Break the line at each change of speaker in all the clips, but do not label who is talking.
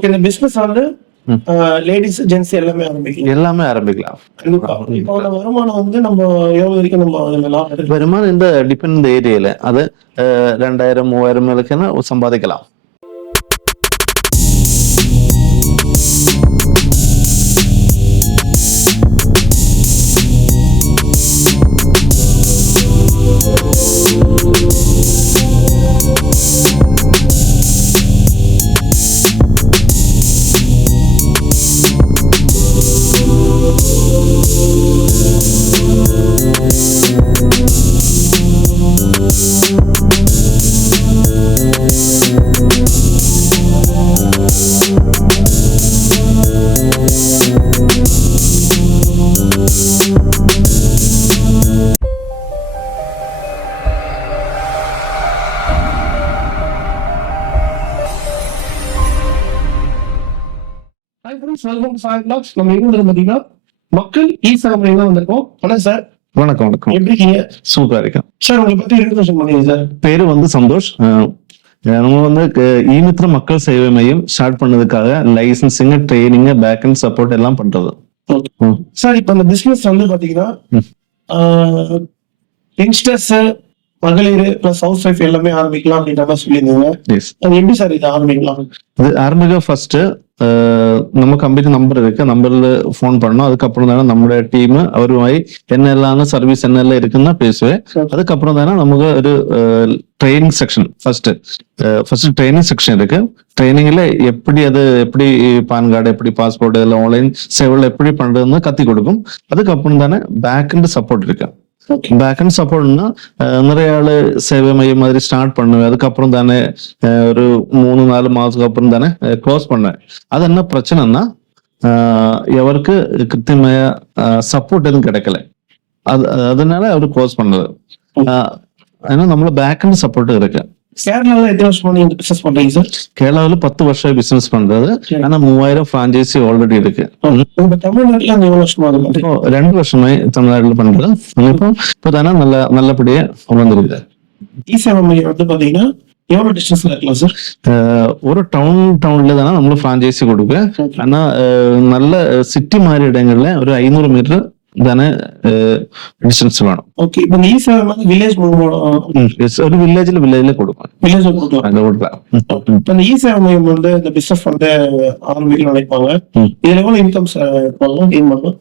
Okay இந்த business வந்து ladies gents எல்லாமே ஆரம்பிக்கலாம்
எல்லாமே ஆரம்பிக்கலாம்
இப்போ வருமானம் வந்து நம்ம எவ்வளவு வரைக்கும் நம்ம
வருமானம் இந்த டிபெண்ட் ஏரியால அது ரெண்டாயிரம் மூவாயிரம் இருக்குன்னா சம்பாதிக்கலாம்
hi friends welcome to five blocks நம்ம எங்க வந்து பாத்தீங்கன்னா மக்கள் இ சேவை தான் வந்திருக்கோம். வணக்கம் சார்.
வணக்கம் வணக்கம்.
எப்படி இருக்கீங்க?
சூப்பரா இருக்கேன்.
சார் உங்களை பத்தி இன்ட்ரோடக்ஷன் பண்ணுங்க சார்.
பேரு வந்து சந்தோஷ். நம்ம வந்து ஈமித்திர மக்கள் சேவை மையம் ஸ்டார்ட் பண்ணதுக்காக licensing training back and support எல்லாம் பண்றது.
சார் இப்போ இந்த பிசினஸ் வந்து பாத்தீங்கன்னா. யங்ஸ்டர்ஸ் மகளிர் பிளஸ் ஹவுஸ் ஒய்ஃப் எல்லாமே ஆரம்பிக்கலாம் அப்படின்ற மாதிரி சொல்லியிருந்தாங்க. அது எப்படி சார் இது ஆரம்பிக்கலாம்?
இது ஆரம்பிக்க ஃபர்ஸ்ட் நம்ம கம்பெனி நம்பர் இருக்கு. நம்பர்ல ஃபோன் பண்ணோம் அதுக்கப்புறம் தானே நம்ம டீம் அவருமாய் என்னெல்லாம் சர்வீஸ் என்னெல்லாம் இருக்குன்னு பேசுவேன். அதுக்கப்புறம் தானே நமக்கு ஒரு training section first first training section இருக்கு. ட்ரைனிங்ல எப்படி அது எப்படி பான் கார்டு எப்படி பாஸ்போர்ட் இதெல்லாம் ஆன்லைன் சேவல் எப்படி பண்றதுன்னு கத்தி கொடுக்கும். அதுக்கப்புறம் தானே பேக் சப்போர்ட் இருக்கு. ஆளு சேவை மையம் மாதிரி ஸ்டார்ட் பண்ணுவேன் அதுக்கப்புறம் தானே அஹ், ஒரு மூணு நாலு மாசத்துக்கு அப்புறம் தானே க்ளோஸ் பண்ணேன் அது என்ன பிரச்சனைன்னா அஹ், எவருக்கு கிருத்தியമായ சப்போர்ட் எதுவும் கிடைக்கல அது அதனால அவர் க்ளோஸ் பண்ணது அஹ், ஏன்னா நம்மள பேக் அண்ட் சப்போர்ட் இருக்கு
கேரளால எத்தனை வருஷமா நீங்க பிசினஸ் பண்றீங்க சார்
கேரளாவில் பத்து வருஷம் பிசினஸ் பண்றது ஆனா மூவாயிரம் பிரான்ச்சைசி ஆல்ரெடி இருக்கு
தமிழ்நாட்டுல அந்த எவ்வளவு வருஷமா
இப்போ ரெண்டு வருஷமாய் தமிழ்நாட்டில் பண்றது இப்போ இப்போ தானே நல்ல நல்லபடியா வந்திருக்கு
இ சேவை மையம் வந்து பாத்தீங்கன்னா எவ்வளவு டிஸ்டன்ஸ்ல இருக்கலாம் சார்
ஒரு டவுன் டவுன்ல தானே நம்ம ஃப்ரான்ச்சைசி கொடுப்பேன் ஆனா நல்ல சிட்டி மாதிரி இடங்கள்ல ஒரு ஐநூறு மீட்டர் தானே டிஸ்டன்ஸ் வேணும்
ஓகே இப்போ இந்த இ சேவை வந்து வில்லேஜ்
Yes, ஒரு வில்லேஜ்ல வில்லேஜ்ல கொடுப்பேன்
வில்லேஜ் கொடுக்கலாம்
அங்க கொடுக்கலாம்
இப்ப இந்த இ சேவை மையம் வந்து இந்த பிசினஸ் வந்து ஆரம்பிக்கணும் நினைப்பாங்க
ம்.
இதுல எவ்வளவு இன்கம் இருப்பாங்க கெயின் பண்ணலாம்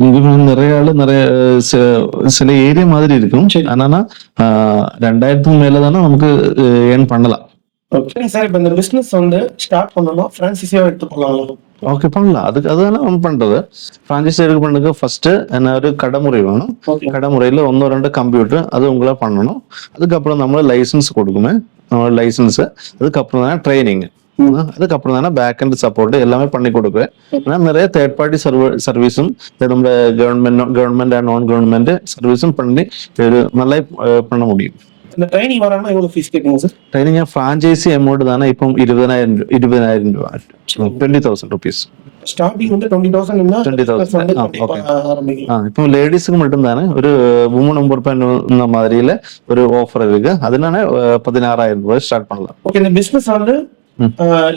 இது வந்து நிறைய ஆளு நிறைய அஹ், சி- சில ஏரியா மாதிரி இருக்கும்
சரி.
ஆனா அஹ், ரெண்டாயிரத்துக்கு மேல தானே நமக்கு ஏர்ன் பண்ணலாம்
ஓகே சார் இப்ப இந்த பிசினஸ் வந்து ஸ்டார்ட் பண்ணணும் பிரான்சிஸியா எடுத்து போகலாம்
ஓகே பண்ணலாம். அதுக்கு அதுதானே நம்ம பண்றது. ஃப்ரான்ச்சைசி எடுக்க பண்ணுறதுக்கு ஃபர்ஸ்ட் என்ன ஒரு கடைமுறை வேணும். கடைமுறையில் ஒன்றோ ரெண்டு கம்ப்யூட்டர் அது உங்களா பண்ணணும். அதுக்கப்புறம் நம்ம லைசன்ஸ் கொடுக்குமே. லைசன்ஸ் அதுக்கப்புறம் தானே ட்ரைனிங் அதுக்கப்புறம் தானே பேக் அண்ட் சப்போர்ட் எல்லாமே பண்ணி கொடுக்குறேன் ஏன்னா நிறைய தேர்ட் பார்ட்டி சர்வ சர்வீஸும் நம்ம கவர்மெண்ட் கவர்மெண்ட் அண்ட் நான் கவர்மெண்ட் சர்வீஸும் பண்ணி நல்லா பண்ண முடியும்.
இந்த ட்ரைனிங் வராங்கன்னா எவ்வளவு ஃபீஸ் கேட்குங்க சார்
ட்ரைனிங் ஃப்ரான்ச்சைசி அமௌண்ட் தானே இப்போ இருபதாயிரம் ரூ- இருபதாயிரம் ரூபா டுவெண்ட்டி தௌசண்ட் ருபீஸ்
ஸ்டார்டிங் வந்து டுவெண்ட்டி தௌசண்ட் இருந்தா
20,000
வந்து
ஆ,
கண்டிப்பா
okay.
ஆரம்பிக்கலாம்
ஆ இப்போ லேடிஸுக்கு மட்டும் தானே ஒரு உமன் ஒம்பது இந்த மாதிரியில ஒரு ஆஃபர் இருக்கு அதனால அஹ்,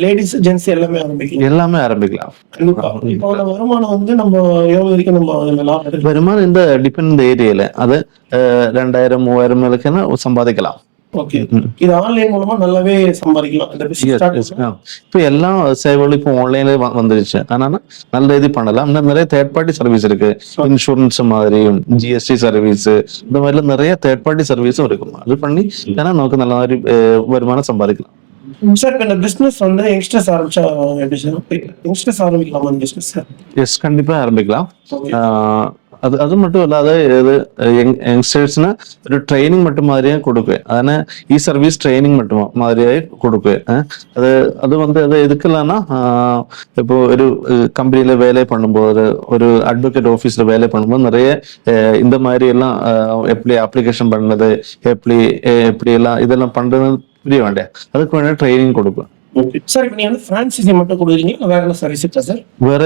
லேடிஸ் ஜென்ஸ் எல்லாமே ஆரம்பிக்கலாம்.
எல்லாமே ஆரம்பிக்கலாம்.
கண்டிப்பா. இப்போ வருமானம் வந்து நம்ம எவ்வளவு வரைக்கும் நம்ம
வருமானம் இந்த டிபெண்ட் இந்த ஏரியால அது ரெண்டாயிரம் மூவாயிரம் மேலுக்குன்னு சம்பாதிக்கலாம்.
ஓகே. இது ஆன்லைன் மூலமா நல்லாவே சம்பாதிக்கலாம்.
இப்போ எல்லா சேவைகளும் இப்போ ஆன்லைன்ல வந்துருச்சு. அதனால நல்ல இது பண்ணலாம். இன்னும் நிறைய தேர்ட் பார்ட்டி சர்வீஸ் இருக்கு. இன்சூரன்ஸ் மாதிரியும் ஜிஎஸ்டி சர்வீஸ் இந்த மாதிரிலாம் நிறைய தேர்ட் பார்ட்டி சர்வீஸும் இருக்கும் அது பண்ணி ஏன்னா நமக்கு நல்ல மாதிரி அஹ், வருமானம் சம்பாதிக்கலாம்.
சார் இப்போ இந்த பிஸ்னஸ் வந்து யங்ஸ்டர்ஸ் ஆரம்பிச்சா எப்படி சார் யங்ஸ்டர்ஸ் ஆரம்பிக்கலாமா இந்த பிஸ்னஸ் சார்
எஸ் கண்டிப்பாக ஆரம்பிக்கலாம் അത് അത് മറ്റുമല്ല അത് യങ്സ്റ്റേഴ്സിന് ഒരു ട്രെയിനിങ് മറ്റും മാതിരിയായി കൊടുക്കുക അതിന് ഈ സർവീസ് ട്രെയിനിങ് മറ്റും മാതിരിയായി കൊടുക്കുക അത് അത് വന്ന് അത് എതുക്കലാണ് ഇപ്പോൾ ഒരു കമ്പനിയിലെ വേല പണുമ്പോൾ ഒരു ഒരു അഡ്വക്കേറ്റ് ഓഫീസിൽ വേല പണുമ്പോൾ നിറയെ இந்த மாதிரி எல்லாம் எப்படி அப்ளிகேஷன் பண்ணது எப்படி எப்படி எல்லாம் இதெல்லாம் பண்றது புரிய வேண்டிய அதுக்கு வேண்டிய ட்ரைனிங் கொடுப்பேன்
ஓகே சார் இப்போ நீங்க வந்து ஃப்ரான்சைசி மட்டும் கொடுக்குறீங்க வேற என்ன சர்வீஸ் இருக்கா சார்
வேற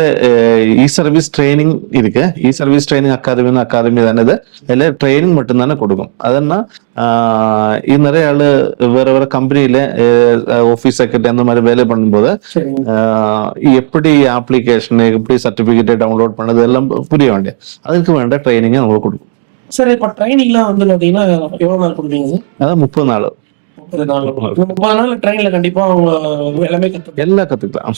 இ சர்வீஸ் ட்ரைனிங் இருக்கு e service training academy academy தானே இது அதில் ட்ரைனிங் மட்டும்தானே கொடுக்கும் அதன்னா ஆஹ் இது நிறைய ஆளு வேற வேற கம்பெனியில ஆஃபீஸ் செக்ரட்டரி அந்த மாதிரி வேலை பண்ணும்போது
சரிங்க
ஆஹ் எப்படி அப்ளிகேஷன் எப்படி சர்டிபிகேட் டவுன்லோட் பண்ணது எல்லாம் புரிய வேண்டிய அதுக்கு வேണ്ട ட்ரைனிங் நம்மளுக்கு கொடுக்கும்
சார் இப்போ ட்ரைனிங்லாம் வந்து பார்த்தீங்கன்னா எவ்வளோ நாள் கொடுப்பீங்க சார்
அதான் முப்பது நாள்
முப்பது நாள் முப்பது நாள் ட்ரெயின்ல கண்டிப்பா அவங்க எல்லாமே கற்றுக்கலாம்
எல்லாம் கத்துக்கலாம்.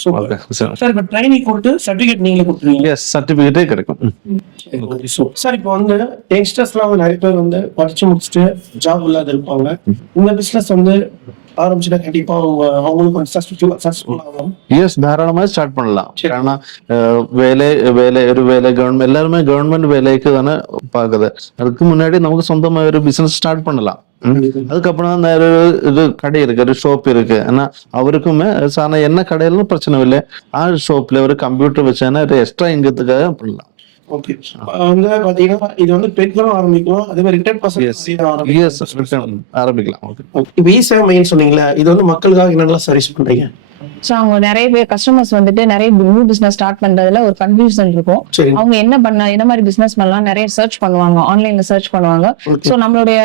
சார் இப்போ ட்ரைனிங் கொடுத்து சர்டிஃபிகேட் நீங்களே கொடுத்துருவீங்க
எஸ் சர்டிபிகேட்டே கிடைக்கும்.
சார் இப்போ வந்து யங்ஸ்டர்ஸ்லாம் வந்து நிறைய பேர் வந்து படிச்சு முடிச்சுட்டு ஜாப் இல்லாத இருப்பாங்க. இந்த பிசினஸ் வந்து ஆரம்பிச்சுன்னா கண்டிப்பா அவங்க அவங்களும் கொஞ்சம் சக்சஸ்ஃபுல் ஆகும்.
எஸ் தாராளமா ஸ்டார்ட் பண்ணலாம். ஏன்னா வேலை வேலை ஒரு வேலை கவர்மெண்ட் எல்லாருமே கவர்மெண்ட் வேலைக்கு தானே பாக்குது அதுக்கு முன்னாடி நமக்கு சொந்தமா ஒரு பிசினஸ் ஸ்டார்ட் பண்ணலாம். அதுக்கப்புறம் நேர இது கடை இருக்கு ஒரு ஷாப் இருக்கு. ஆனா அவருக்குமே சாதாரண என்ன கடையிலும் பிரச்சனை இல்லை. ஆ ஷாப்ல ஒரு கம்ப்யூட்டர் வச்சானா ஒரு எக்ஸ்ட்ரா இங்கத்துக்காக பண்ணலாம்.
ஓகே வந்து பாத்தீங்கன்னா இது வந்து பெண்களும் ஆரம்பிக்கலாம் அதே மாதிரி ரிட்டையர்ட்
Yes.
பர்சன்
எஸ் ஆரம்பிக்கலாம்.
இப்போ மையம் சொன்னீங்களே இது வந்து மக்களுக்காக என்னென்னலாம் சர்வீஸ் பண்றீங்க?
ஸோ அவங்க நிறைய பேர் கஸ்டமர்ஸ் வந்துட்டு நிறைய நியூ பிசினஸ் ஸ்டார்ட் பண்றதுல ஒரு கன்ஃபியூஷன் இருக்கும். அவங்க என்ன பண்ண என்ன மாதிரி பிசினஸ் பண்ணலாம் நிறைய சர்ச் பண்ணுவாங்க. ஆன்லைன்ல சர்ச் பண்ணுவாங்க. ஸோ நம்மளுடைய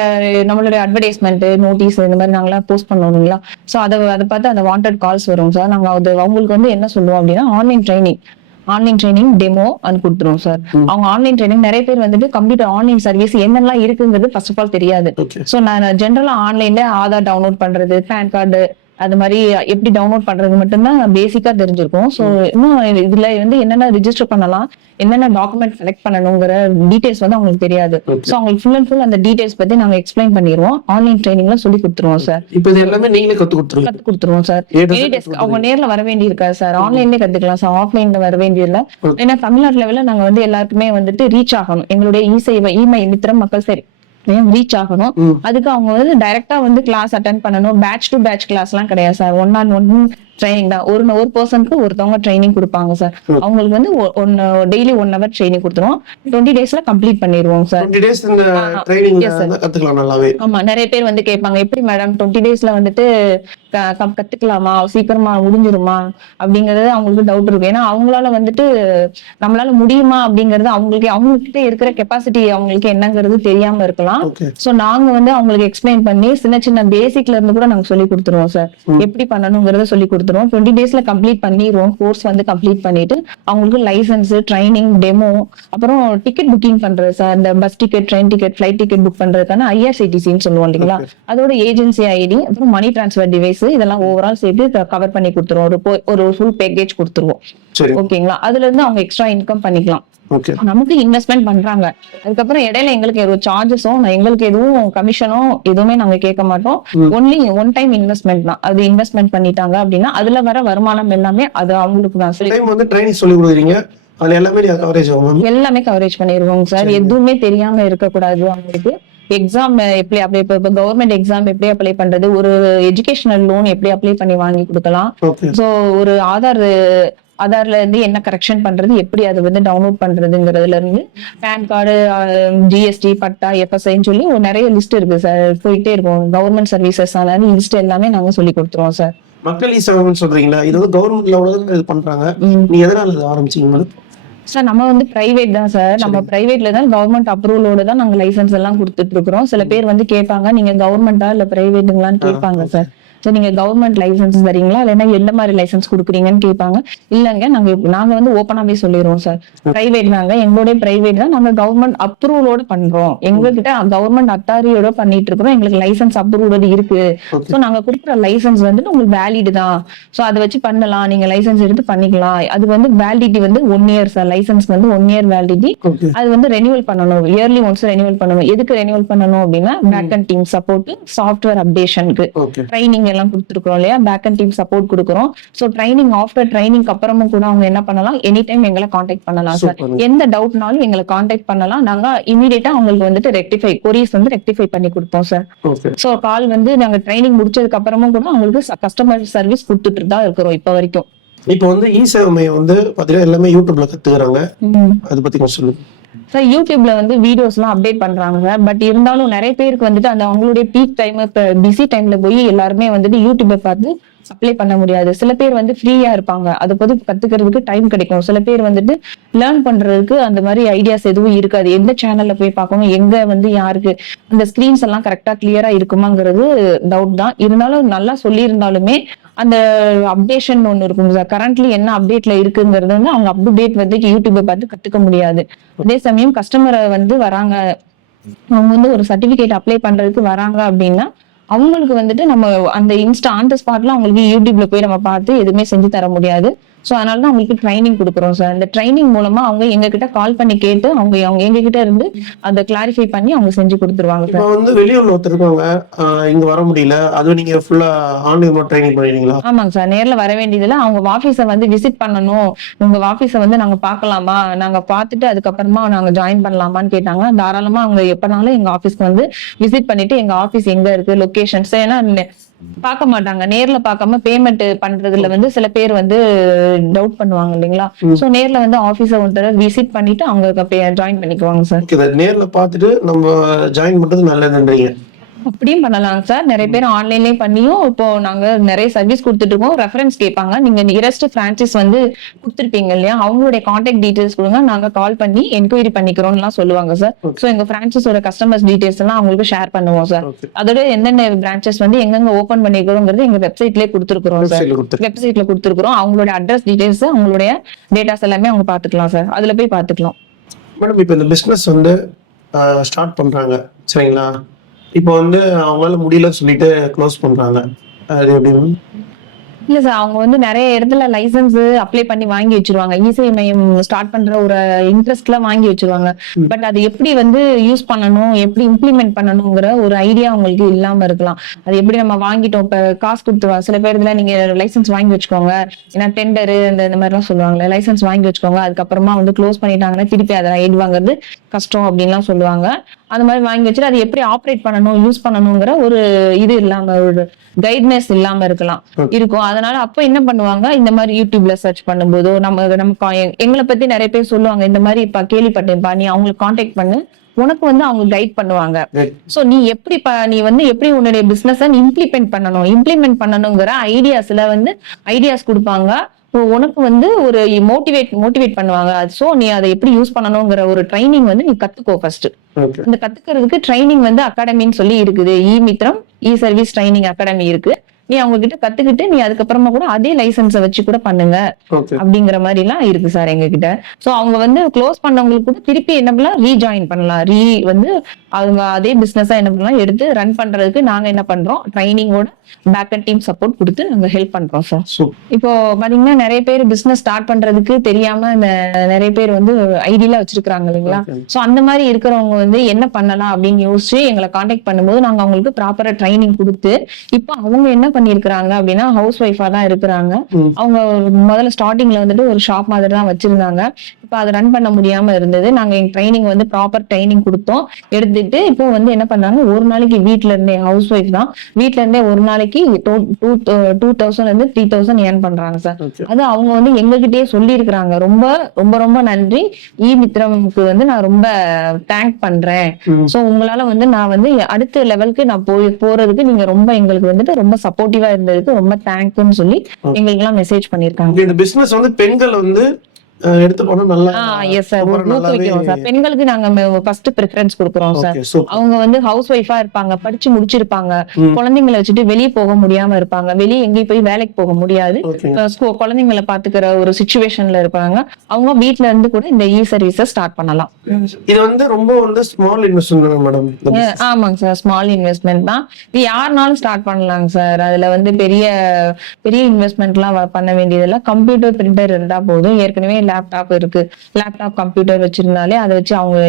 நம்மளுடைய அட்வர்டைஸ்மெண்ட் நோட்டீஸ் இந்த மாதிரி நாங்களாம் போஸ்ட் பண்ணுவோம் இல்லைங்களா? ஸோ அதை அதை பார்த்து அந்த வாண்டட் கால்ஸ் வரும். சார் நாங்கள் அது அவங்களுக்கு வந்து என்ன சொல்லுவோம் அப்படின்னா online training online training demo அது கொடுத்துருவோம் சார் அவங்க ஆன்லைன் ட்ரைனிங் நிறைய பேர் வந்துட்டு கம்ப்யூட்டர் ஆன்லைன் சர்வீஸ் என்னெல்லாம் இருக்குங்கிறது ஃபர்ஸ்ட் ஆஃப் ஆல் தெரியாது. ஸோ நான் ஜென்ரலா ஆன்லைன்ல ஆதார் டவுன்லோட் பண்றது பேன் கார்டு அது மாதிரி எப்படி டவுன்லோட் பண்றது மட்டும்தான் பேசிக்கா தெரிஞ்சிருக்கும். ஸோ இன்னும் இதுல வந்து என்னென்ன ரிஜிஸ்டர் பண்ணலாம் என்னென்ன டாக்குமெண்ட் கலெக்ட் பண்ணணுங்கிற டீடைல்ஸ் வந்து அவங்களுக்கு தெரியாது. ஸோ அவங்களுக்கு ஃபுல் அண்ட் ஃபுல் அந்த டீடைல்ஸ் பத்தி நாங்க எக்ஸ்பிளைன் பண்ணிடுவோம். ஆன்லைன் ட்ரைனிங்ல சொல்லி கொடுத்துருவோம் சார்
இப்போ இது எல்லாமே நீங்களே கத்து கொடுத்துருங்க
கத்து கொடுத்துருவோம் சார் அவங்க நேர்ல வர வேண்டி இருக்காது சார் ஆன்லைன்லயே கத்துக்கலாம் சார் ஆஃப்லைன்ல வர
Okay.
ஏன்னா தமிழ்நாட்டு லெவல்ல நாங்க வந்து எல்லாருக்குமே வந்துட்டு ரீச் ஆகணும். எங்களுடைய இ சேவை இமை மித்திரம் மக்கள் சரி ரீச் ஆகணும். அதுக்கு அவங்க வந்து டைரக்டா வந்து கிளாஸ் அட்டன் பண்ணணும். பேட்ச் டு பேட்ச் கிளாஸ் எல்லாம் கிடையாது sir. One on one training தான். ஒரு ஒரு பர்சனுக்கு ஒருத்தவங்க ட்ரைனிங் கொடுப்பாங்க சார். அவங்களுக்கு வந்து ஒன்னு டெய்லி ஒன் ஹவர் ட்ரைனிங் கொடுத்துருவோம். டுவெண்ட்டி டேஸ்ல கம்ப்ளீட் பண்ணிடுவோம் சார் ஆமா நிறைய பேர் வந்து கேட்பாங்க எப்படி மேடம் டுவெண்ட்டி டேஸ்ல வந்துட்டு கத்துக்கலாமா? சீக்கிரமா முடிஞ்சிருமா? அப்படிங்கறது அவங்களுக்கு டவுட் இருக்கும். ஏன்னா அவங்களால வந்துட்டு நம்மளால முடியுமா அப்படிங்கறது அவங்களுக்கு அவங்க கிட்ட இருக்கிற கெப்பாசிட்டி அவங்களுக்கு என்னங்கிறது தெரியாம இருக்கலாம். சோ நாங்க வந்து அவங்களுக்கு எக்ஸ்பிளைன் பண்ணி சின்ன சின்ன பேசிக்ல இருந்து கூட நாங்க சொல்லி கொடுத்துருவோம் சார் எப்படி பண்ணணுங்கிறத சொல்லி கொடுத்துருவோம். டுவெண்ட்டி டேஸ்ல கம்ப்ளீட் பண்ணிடுவோம் கோர்ஸ் வந்து கம்ப்ளீட் பண்ணிட்டு அவங்களுக்கு லைசன்ஸ் ட்ரைனிங் டெமோ அப்புறம் டிக்கெட் புக்கிங் பண்றது சார் இந்த bus ticket train ticket flight ticket book பண்றதுக்கான ஐஆர்சிடிசின்னு சொல்லுவோம் இல்லைங்களா? அதோட ஏஜென்சி ஐடி அப்புறம் மணி டிரான்ஸ்ஃபர் டிவைஸ் இதெல்லாம் ஓவரால் சேர்த்து கவர் பண்ணி கொடுத்துருவோம். ஒரு ஒரு ஃபுல் பேக்கேஜ் கொடுத்துருவோம்.
சரி.
ஓகேங்களா அதுல இருந்து அவங்க எக்ஸ்ட்ரா இன்கம் பண்ணிக்கலாம். நமக்கு இன்வெஸ்ட்மெண்ட் பண்றாங்க. அதுக்கப்புறம் இடையில எங்களுக்கு ஒரு சார்ஜஸும் எங்களுக்கு எதுவும் கமிஷனோ எதுவுமே நாங்க கேட்க மாட்டோம். ஒன்லி ஒன் டைம் இன்வெஸ்ட்மெண்ட் தான். அது இன்வெஸ்ட்மெண்ட் பண்ணிட்டாங்க அப்படின்னா அதுல வர வருமானம் எல்லாமே அது அவங்களுக்கு தான். சொல்லி
வந்து ட்ரைனிங் சொல்லி கொடுக்குறீங்க. அதுல எல்லாமே கவரேஜ் ஆகும்
எல்லாமே கவரேஜ் பண்ணிடுவோம் சார். எதுவுமே தெரியாம இருக்கக்கூடாது அவங்களுக்கு. எக்ஸாம் எப்படி அப்ளை இப்போ கவர்மெண்ட் எக்ஸாம் எப்படி அப்ளை பண்றது? ஒரு எஜுகேஷனல் லோன் எப்படி அப்ளை பண்ணி வாங்கி கொடுக்கலாம்? சோ ஒரு ஆதார் ஆதார்ல இருந்து என்ன கரெக்ஷன் பண்றது எப்படி அதை வந்து டவுன்லோட் பண்றதுங்கிறதுல இருந்து பேன் கார்டு ஜிஎஸ்டி பட்டா எஃப்எஸ்ஐன்னு சொல்லி ஒரு நிறைய லிஸ்ட் இருக்கு சார் போயிட்டே இருக்கும். கவர்மெண்ட் சர்வீசஸ் லிஸ்ட் எல்லாமே நாங்க சொல்லி கொடுத்துருவோம் சார்
மக்கள் சேவைன்னு சொல்றீங்களா? இது வந்து கவர்மெண்ட் லெவலில் இது பண்றாங்க. நீங்க எதனால ஆரம்பிச்சீங்க
சார் நம்ம வந்து பிரைவேட் தான் சார். நம்ம பிரைவேட்ல தான் கவர்மெண்ட் அப்ரூவலோட தான் நாங்க லைசன்ஸ் எல்லாம் கொடுத்துட்டு இருக்கிறோம். சில பேர் வந்து கேட்பாங்க நீங்க கவர்மெண்டா இல்ல பிரைவேட்டுங்களான்னு கேட்பாங்க சார் சோ நீங்க கவர்மெண்ட் லைசன்ஸ் தரீங்களா? இல்லைன்னா எந்த மாதிரி லைசன்ஸ் கொடுக்குறீங்கன்னு கேட்பாங்க. இல்லங்க நாங்க நாங்க வந்து ஓப்பனாவே சொல்லிடுவோம் சார் பிரைவேட் தாங்க. எங்களுடைய பிரைவேட் தான் நாங்க கவர்மெண்ட் அப்ரூவலோட பண்றோம். எங்ககிட்ட கவர்மெண்ட் அத்தாரியோட பண்ணிட்டு இருக்கிறோம். எங்களுக்கு லைசன்ஸ் அப்ரூவ்டு இருக்கு.
ஓகே
சோ நாங்க கொடுக்குற லைசன்ஸ் வந்துட்டு உங்களுக்கு வேலிட் தான். சோ அதை வச்சு பண்ணலாம். நீங்க லைசன்ஸ் எடுத்து பண்ணிக்கலாம். அது வந்து வேலிடிட்டி வந்து ஒன் இயர் சார் லைசன்ஸ் வந்து ஒன் இயர் வேலிடிட்டி அது வந்து ரெனியூவல் பண்ணணும். இயர்லி ஒன்ஸ் ரெனியூவல் பண்ணணும். எதுக்கு ரெனியூவல் பண்ணணும் அப்படின்னா back and team support software அப்டேஷனுக்கு
ஓகே
ட்ரைனிங் எல்லாம் கொடுத்துருக்கோம் இல்லையா? பேக் அண்ட் டீம் சப்போர்ட் கொடுக்குறோம். சோ ட்ரைனிங் ஆஃப்டர் ட்ரைனிங் அப்புறமும் கூட அவங்க என்ன பண்ணலாம்? எனி டைம் எங்களை காண்டாக்ட் பண்ணலாம் சார். எந்த டவுட்னாலும் எங்களை காண்டாக்ட் பண்ணலாம். நாங்க இமீடியட்டா அவங்களுக்கு வந்துட்டு ரெக்டிஃபை கொரிஸ் வந்து ரெக்டிஃபை பண்ணி கொடுப்போம் சார் சோ கால் வந்து நாங்க ட்ரைனிங் முடிச்சதுக்கு அப்புறமும் கூட அவங்களுக்கு கஸ்டமர் சர்வீஸ் கொடுத்துட்டு தான் இருக்கிறோம் இப்ப வரைக்கும்.
இப்போ வந்து இ சேவை வந்து பாத்தீங்கன்னா எல்லாமே யூடியூப்ல கத்துக்கிறாங்க. அதை பத்தி கொஞ்சம் சொல்லுங்க.
சார் யூடியூப்ல வந்து வீடியோஸ் எல்லாம் அப்டேட் பண்றாங்க. சார் பட் இருந்தாலும் நிறைய பேருக்கு வந்துட்டு அந்த அவங்களுடைய பீக் டைம் பிஸி டைம்ல போய் எல்லாருமே வந்துட்டு யூடியூப்பை பார்த்து அப்ளை பண்ண முடியாது. சில பேர் வந்து ஃப்ரீயா இருப்பாங்க. அதை பத்தி கத்துக்கிறதுக்கு டைம் கிடைக்கும். சில பேர் வந்துட்டு லேர்ன் பண்றதுக்கு அந்த மாதிரி ஐடியாஸ் எதுவும் இருக்காது. எந்த சேனல்ல போய் பார்க்கணும்? எங்க வந்து யாருக்கு? அந்த ஸ்கிரீன்ஸ் எல்லாம் கரெக்டா கிளியரா இருக்குமாங்கிறது டவுட் தான். இருந்தாலும் நல்லா சொல்லியிருந்தாலுமே அந்த அப்டேஷன் ஒண்ணு இருக்கும் சார். கரண்ட்லி என்ன அப்டேட்ல இருக்குங்கிறது வந்து அவங்க அப்டேட் வந்து யூடியூப்பை பார்த்து கத்துக்க முடியாது. அதே சமயம் கஸ்டமரை வந்து வராங்க. அவங்க வந்து ஒரு சர்டிபிகேட் அப்ளை பண்றதுக்கு வராங்க அப்படின்னா அவங்களுக்கு வந்துட்டு நம்ம அந்த இன்ஸ்டா ஆன் த ஸ்பாட்ல அவங்களுக்கு யூடியூப்ல போய் நம்ம பார்த்து எதுவுமே செஞ்சு தர முடியாது. சோ அதனால தான் அவங்களுக்கு ட்ரைனிங் கொடுக்குறோம் சார் இந்த ட்ரைனிங் மூலமா அவங்க எங்க கிட்ட கால் பண்ணி கேட்டு அவங்க அவங்க எங்க கிட்ட இருந்து அதை கிளாரிஃபை பண்ணி அவங்க செஞ்சு கொடுத்துருவாங்க
இப்போ
சார்
வந்து வெளியூர்ல ஒருத்தர் இருக்காங்க ஆஹ் இங்க வர முடியல அதுவும் நீங்க ஃபுல்லா ஆன்லைன் ட்ரைனிங் பண்ணிடுவீங்களா
ஆமாங்க சார் நேர்ல வர வேண்டியதுல அவங்க ஆபீஸ வந்து விசிட் பண்ணணும். உங்க ஆபீஸ வந்து நாங்க பார்க்கலாமா? நாங்க பார்த்துட்டு அதுக்கப்புறமா நாங்க ஜாயின் பண்ணலாமான்னு கேட்டாங்க. தாராளமா அவங்க எப்பனாலும் எங்க ஆபீஸ்க்கு வந்து விசிட் பண்ணிட்டு எங்க ஆபீஸ் எங்க இருக்கு லொகேஷன்ஸ் ஏன்னா பார்க்க மாட்டாங்க நேர்ல பார்க்காம பேமெண்ட் பண்றதுல வந்து சில பேர் வந்து டவுட் பண்ணுவாங்க இல்லைங்களா. சோ நேர்ல வந்து ஆபீஸ ஒரு தடவை விசிட் பண்ணிட்டு அவங்க ஜாயின் பண்ணிக்குவாங்க சார்
நேர்ல பார்த்துட்டு நம்ம ஜாயின் பண்றது நல்லதுன்றீங்க.
அப்படியும் பண்ணலாம் சார். நிறைய பேர் ஆன்லைன்லயே பண்ணியும் இப்போ நாங்க நிறைய சர்வீஸ் கொடுத்துட்டு இருக்கோம் ரெஃபரன்ஸ் கேட்பாங்க. நீங்க நியரஸ்ட் பிரான்ச்சைஸ் வந்து கொடுத்துருப்பீங்க இல்லையா? அவங்களுடைய கான்டாக்ட் டீடைல்ஸ் கொடுங்க. நாங்க கால் பண்ணி என்கொயரி பண்ணிக்கிறோம்லாம் சொல்லுவாங்க சார். சோ எங்க பிரான்ச்சஸோட கஸ்டமர்ஸ் டீடைல்ஸ் எல்லாம் அவங்களுக்கு ஷேர் பண்ணுவோம் சார். அதோட எந்தெந்த பிரான்ச்சஸ் வந்து எங்கெங்க ஓபன் பண்ணிக்கிறோங்கிறது எங்க வெப்சைட்லயே கொடுத்துருக்கோம் சார்.
வெப்சைட்ல
கொடுத்துருக்கோம் அவங்களோட அட்ரஸ் டீடைல்ஸ் அவங்களுடைய டேட்டாஸ் எல்லாமே அவங்க பாத்துக்கலாம் சார். அதுல போய் பாத்துக்கலாம்
மேடம் இப்போ இந்த பிஸ்னஸ் வந்து ஸ்டார்ட் பண்றாங்க. சரிங்களா? இப்போ வந்து அவங்களால முடியல சொல்லிட்டு க்ளோஸ் பண்றாங்க. அது எப்படி மேம்
இல்ல சார் அவங்க வந்து நிறைய இடத்துல லைசென்ஸ் அப்ளை பண்ணி வாங்கி வச்சிருவாங்க. இசை மையம் ஸ்டார்ட் பண்ற ஒரு இன்ட்ரெஸ்ட்ல வாங்கி வச்சிருவாங்க. பட் அது எப்படி வந்து யூஸ் பண்ணணும் எப்படி இம்ப்ளிமெண்ட் பண்ணணுங்கிற ஒரு ஐடியா அவங்களுக்கு இல்லாம இருக்கலாம். அது எப்படி நம்ம வாங்கிட்டோம். இப்ப காசு கொடுத்து சில பேர் இதுல நீங்க லைசென்ஸ் வாங்கி வச்சுக்கோங்க. ஏன்னா டெண்டரு இந்த இந்த மாதிரி எல்லாம் சொல்லுவாங்கல்ல லைசென்ஸ் வாங்கி வச்சுக்கோங்க. அதுக்கப்புறமா வந்து க்ளோஸ் பண்ணிட்டாங்கன்னா திருப்பி அதை ரைட் வாங்குறது கஷ்டம் அப்படின்லாம் சொல்லுவாங்க. அந்த மாதிரி வாங்கி வச்சுட்டு அதை எப்படி ஆப்ரேட் பண்ணணும் யூஸ் பண்ணணுங்கிற ஒரு இது இல்லாம ஒரு கைட்னஸ் இல்லாம இருக்கலாம். இருக்கும். அதனால அப்ப என்ன பண்ணுவாங்க? இந்த மாதிரி யூடியூப்ல சர்ச் பண்ணும்போதோ நம்ம நம்ம எங்களை பத்தி நிறைய பேர் சொல்லுவாங்க இந்த மாதிரி இப்ப கேள்விப்பட்டேன்ப்பா நீ அவங்களுக்கு காண்டாக்ட் பண்ணு. உனக்கு வந்து அவங்க கைட் பண்ணுவாங்க. சோ நீ எப்படி நீ வந்து எப்படி உன்னுடைய பிசினஸ் இம்ப்ளிமெண்ட் பண்ணணும்? இம்ப்ளிமெண்ட் பண்ணணுங்கிற ஐடியாஸ்ல வந்து ஐடியாஸ் கொடுப்பாங்க. உனக்கு வந்து ஒரு மோட்டிவேட் மோட்டிவேட் பண்ணுவாங்க. சோ நீ அதை எப்படி யூஸ் பண்ணணுங்கிற ஒரு ட்ரைனிங் வந்து நீ கத்துக்கோ ஃபர்ஸ்ட் இந்த கத்துக்கிறதுக்கு ட்ரைனிங் வந்து அகாடமின்னு சொல்லி இருக்குது. E Mithram e service training academy இருக்கு. நீ அவங்க கிட்ட கத்துக்கிட்டு நீ அதுக்கப்புறமா கூட அதே லைசன்ஸை வச்சு கூட பண்ணுங்க. அப்படிங்கிற மாதிரி எல்லாம் இருக்கு சார் எங்க கிட்ட சோ அவங்க வந்து க்ளோஸ் பண்ணவங்களுக்கு கூட திருப்பி என்ன பண்ணலாம் ரீஜாயின் பண்ணலாம். ரீ வந்து அவங்க அதே பிசினஸா என்ன பண்ணலாம் எடுத்து ரன் பண்றதுக்கு நாங்க என்ன பண்றோம்? ட்ரைனிங்கோட பேக் அண்ட் டீம் சப்போர்ட் கொடுத்து நாங்க ஹெல்ப் பண்றோம் சார் இப்போ பாத்தீங்கன்னா நிறைய பேர் பிசினஸ் ஸ்டார்ட் பண்றதுக்கு தெரியாம நிறைய பேர் வந்து ஐடியில வச்சிருக்காங்க இல்லைங்களா. சோ அந்த மாதிரி இருக்கிறவங்க வந்து என்ன பண்ணலாம் அப்படின்னு யோசிச்சு எங்களை காண்டாக்ட் பண்ணும்போது நாங்க அவங்களுக்கு ப்ராப்பரா ட்ரைனிங் கொடுத்து இப்போ அவங்க என்ன பண்ணிருக்கிறாங்க அப்படின்னா ஹவுஸ் ஒய்ஃபா தான் இருக்கிறாங்க. அவங்க முதல்ல ஸ்டார்டிங்ல வந்துட்டு ஒரு ஷாப் மாதிரி தான் வச்சிருந்தாங்க. இப்போ அதை ரன் பண்ண முடியாம இருந்தது. நாங்க எங்க ட்ரைனிங் வந்து ப்ராப்பர் ட்ரைனிங் கொடுத்தோம். எடுத்துட்டு இப்போ வந்து என்ன பண்ணாங்க ஒரு நாளைக்கு வீட்ல இருந்தே ஹவுஸ் ஒய்ஃப் தான். வீட்ல இருந்தே ஒரு நாளைக்கு டூ டூ இருந்து த்ரீ தௌசண்ட் ஏர்ன் பண்றாங்க சார் அது அவங்க வந்து எங்ககிட்டயே சொல்லி இருக்கிறாங்க ரொம்ப ரொம்ப ரொம்ப நன்றி. இ மித்ரம்க்கு வந்து நான் ரொம்ப தேங்க் பண்றேன். சோ உங்களால வந்து நான் வந்து அடுத்த லெவலுக்கு நான் போய் போறதுக்கு நீங்க ரொம்ப எங்களுக்கு வந்துட்டு ரொம்ப சப்போர்ட்டிவா இருந்ததுக்கு ரொம்ப தேங்க்யூன்னு சொல்லி எங்களுக்கு எல்லாம் மெசேஜ் பண்ணிருக்காங்க
இந்த பிசினஸ் வந்து பெண்கள் வந்து
பெண்களுக்கு நாங்க ஃபர்ஸ்ட் ப்ரிஃபரன்ஸ் கொடுக்குறோம் சார் அவங்க வந்து ஹவுஸ் ஒய்ஃபா இருப்பாங்க படிச்சு முடிச்சிருப்பாங்க. குழந்தைங்களை வச்சுட்டு வெளியே போக முடியாம இருப்பாங்க. வெளியே எங்கேயும் போய் வேலைக்கு போக முடியாது. குழந்தைங்களை பாத்துக்கிற ஒரு சுச்சுவேஷன்ல இருப்பாங்க. அவங்க வீட்ல இருந்து கூட இந்த இ சர்வீஸ ஸ்டார்ட் பண்ணலாம்
இது வந்து ரொம்ப வந்து ஸ்மால் இன்வெஸ்ட்மெண்ட் மேடம்
ஆமாங்க சார் ஸ்மால் இன்வெஸ்ட்மெண்ட் தான். இது யாருனாலும் ஸ்டார்ட் பண்ணலாங்க சார் அதுல வந்து பெரிய பெரிய இன்வெஸ்ட்மெண்ட்லாம் பண்ண வேண்டியதில்ல கம்ப்யூட்டர் பிரிண்டர் இருந்தா போதும். ஏற்கனவே லேப்டாப் இருக்கு. லேப்டாப் கம்ப்யூட்டர் வச்சிருந்தாலே அதை வச்சு அவங்க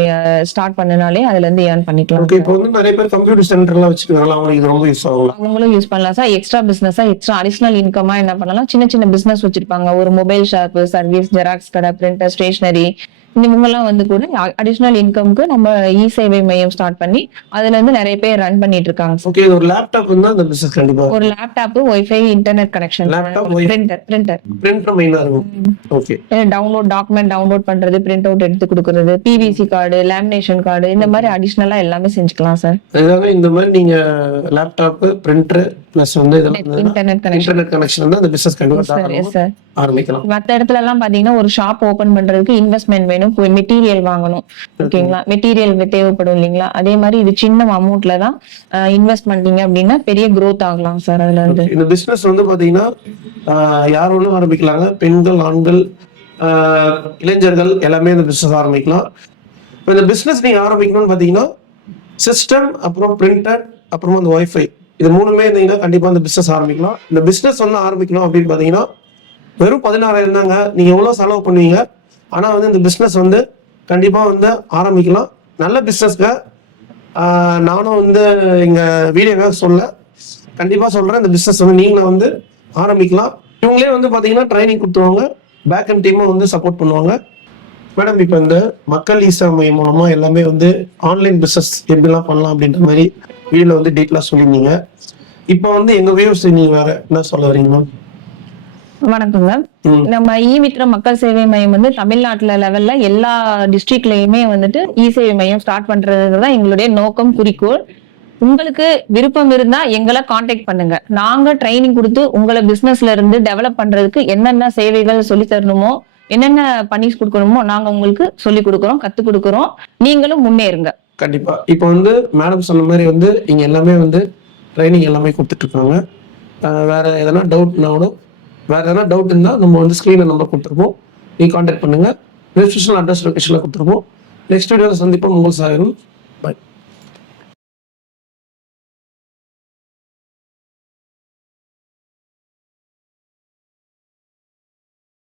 ஸ்டார்ட் பண்ணினாலே அதுல இருந்து ஏர்ன் பண்ணிக்கலாம்.
ஓகே இப்போ வந்து நிறைய பேர் கம்ப்யூட்டர் சென்டர் எல்லாம் வச்சிருக்காங்களா அவங்களுக்கு இது ரொம்ப யூஸ் ஆகலாம்
அவங்களும் யூஸ் பண்ணலாம். சார் எக்ஸ்ட்ரா பிசினஸா எக்ஸ்ட்ரா அடிஷனல் இன்கமா என்ன பண்ணலாம்? சின்ன சின்ன பிசினஸ் வச்சிருப்பாங்க. ஒரு மொபைல் ஷாப் சர்வீஸ் ஜெராக்ஸ் கடை பிரிண்டர் ஸ்டேஷனரி இவங்க எல்லாம் வந்து கூட அடிஷனல் இன்கம்க்கு நம்ம இ சேவை மையம் ஸ்டார்ட் பண்ணி அதுல இருந்து நிறைய பேர் ரன் பண்ணிட்டு இருக்காங்க.
ஓகே ஒரு லேப்டாப் இருந்தா அந்த பிசினஸ் கண்டிப்பா
ஒரு laptop wifi internet connection. Printer printer
printer மெயினா இருக்கும். ஓகே
டவுன்லோட் டாக்குமெண்ட் டவுன்லோட் பண்றது பிரிண்ட் அவுட் எடுத்து கொடுக்கறது பிவிசி கார்டு லேமினேஷன் கார்டு இந்த மாதிரி அடிஷனலா எல்லாமே செஞ்சுக்கலாம் சார்
அதாவது இந்த மாதிரி நீங்க லேப்டாப் பிரிண்டர் பிளஸ் வந்து இதெல்லாம்
இன்டர்நெட் கனெக்ஷன்
இன்டர்நெட் கனெக்ஷன் வந்து அந்த பிசினஸ் கண்டிப்பா ஆரம்பிக்கலாம்.
மத்த இடத்துல எல்லாம் பாத்தீங்கன்னா ஒரு ஷாப் ஓபன் பண்றதுக்கு இன்வெஸ்ட்மெண்ட் வேணும் மெட்டீரியல் வாங்கணும். ஓகேங்களா? மெட்டீரியல் தேவைப்படும் இல்லைங்களா? அதே மாதிரி இது சின்ன அமௌண்ட்ல தான் இன்வெஸ்ட் பண்ணீங்க அப்படின்னா பெரிய growth ஆகலாம் சார் அதுல இருந்து
இந்த பிசினஸ் வந்து பாத்தீங்கன்னா யார் வேணும் ஆரம்பிக்கலாங்க? பெண்கள் ஆண்கள் இளைஞர்கள் எல்லாமே இந்த பிசினஸ் ஆரம்பிக்கலாம். இப்போ இந்த பிசினஸ் நீங்க ஆரம்பிக்கணும்னு பாத்தீங்கன்னா சிஸ்டம் அப்புறம் பிரிண்டர் அப்புறமா அந்த ஒய்ஃபை இது மூணுமே இருந்தீங்கன்னா கண்டிப்பா இந்த பிசினஸ் ஆரம்பிக்கலாம். இந்த பிசினஸ் வந்து ஆரம்பிக்கணும் அப்படின்னு பாத்தீங்கன்னா வெறும் பதினாறாயிரம் தாங்க. நீங்க எவ்வளவு செலவு பண்ணுவீங்க? ஆனால் வந்து இந்த பிஸ்னஸ் வந்து கண்டிப்பாக வந்து ஆரம்பிக்கலாம். நல்ல பிஸ்னஸ்க்கு நானும் வந்து எங்க வீடியோக்காக சொல்ல கண்டிப்பாக சொல்கிறேன் இந்த பிஸ்னஸ் வந்து நீங்களும் வந்து ஆரம்பிக்கலாம். இவங்களே வந்து பார்த்தீங்கன்னா ட்ரைனிங் கொடுத்துருவாங்க. பேக் அண்ட் டீமும் வந்து சப்போர்ட் பண்ணுவாங்க. மேடம் இப்போ இந்த மக்கள் ஈசா மையம் மூலமா எல்லாமே வந்து ஆன்லைன் பிஸ்னஸ் எப்படிலாம் பண்ணலாம் அப்படின்ற மாதிரி வீடியோவில் வந்து டீட்டெயிலாக சொல்லியிருந்தீங்க. இப்போ வந்து எங்கள் வியூஸ் நீங்கள் வேறு என்ன சொல்ல வரீங்க மேம்
வணக்கங்க. நம்ம இ மித்ர மக்கள் சேவை மையம் வந்து தமிழ்நாட்டுல லெவல்ல எல்லா டிஸ்ட்ரிக்ட்லயுமே வந்துட்டு இ சேவை மையம் ஸ்டார்ட் பண்றதுதான் எங்களுடைய நோக்கம் குறிக்கோள். உங்களுக்கு விருப்பம் இருந்தா எங்களை காண்டாக்ட் பண்ணுங்க. நாங்க ட்ரைனிங் கொடுத்து உங்களை பிசினஸ்ல இருந்து டெவலப் பண்றதுக்கு என்னென்ன சேவைகள் சொல்லி தரணுமோ என்னென்ன பண்ணி கொடுக்கணுமோ நாங்க உங்களுக்கு சொல்லி கொடுக்குறோம் கத்து கொடுக்குறோம். நீங்களும் முன்னேறுங்க.
கண்டிப்பா. இப்போ வந்து மேடம் சொன்ன மாதிரி வந்து இங்க எல்லாமே வந்து ட்ரைனிங் எல்லாமே கொடுத்துட்டு இருக்காங்க. வேற எதனா டவுட்னா கூட வேறு எதனா டவுட் இருந்தால் நம்ம வந்து ஸ்க்ரீனில் நம்பர் கொடுத்துருப்போம் நீ காண்டாக்ட் பண்ணுங்கள் ரெஜிஸ்ட்ரேஷன் அட்ரஸ் லொகேஷனில் கொடுத்துருப்போம் நெக்ஸ்ட் வீடியோவில் சந்திப்போம். உங்கள் சாயரும். பாய்